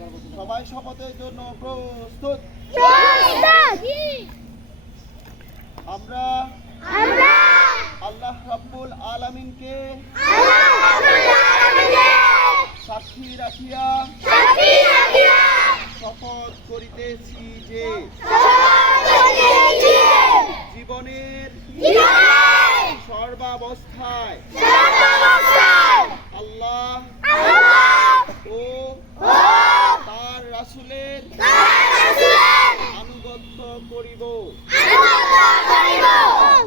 সবাই শপথের জন্য প্রস্তুত। আমরা আল্লাহ রাব্বুল আলামিনকে সাক্ষী রাখিয়া শপথ করিতেছি যে জীবনের সর্বাবস্থায় আল্লাহ ও তার রাসূলের আনুগত্য করিব।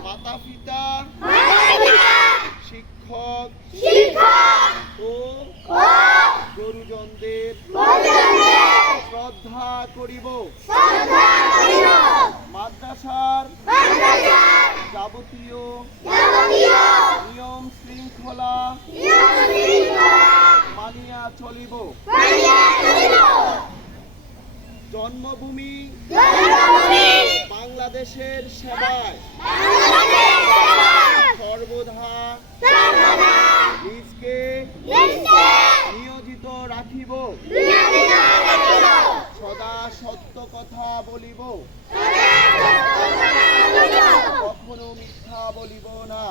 মাতা পিতা, শিক্ষক ও গুরুজনদের শ্রদ্ধা করিব। মাদ্রাসার যাবতীয় নিয়ম শৃঙ্খলা মানিয়া চলিব। জন্মভূমি বাংলাদেশের সেবায় সর্বদা নিজকে নিয়োজিত রাখিব। সদা সত্য কথা বলিব, কখনো মিথ্যা বলিব না।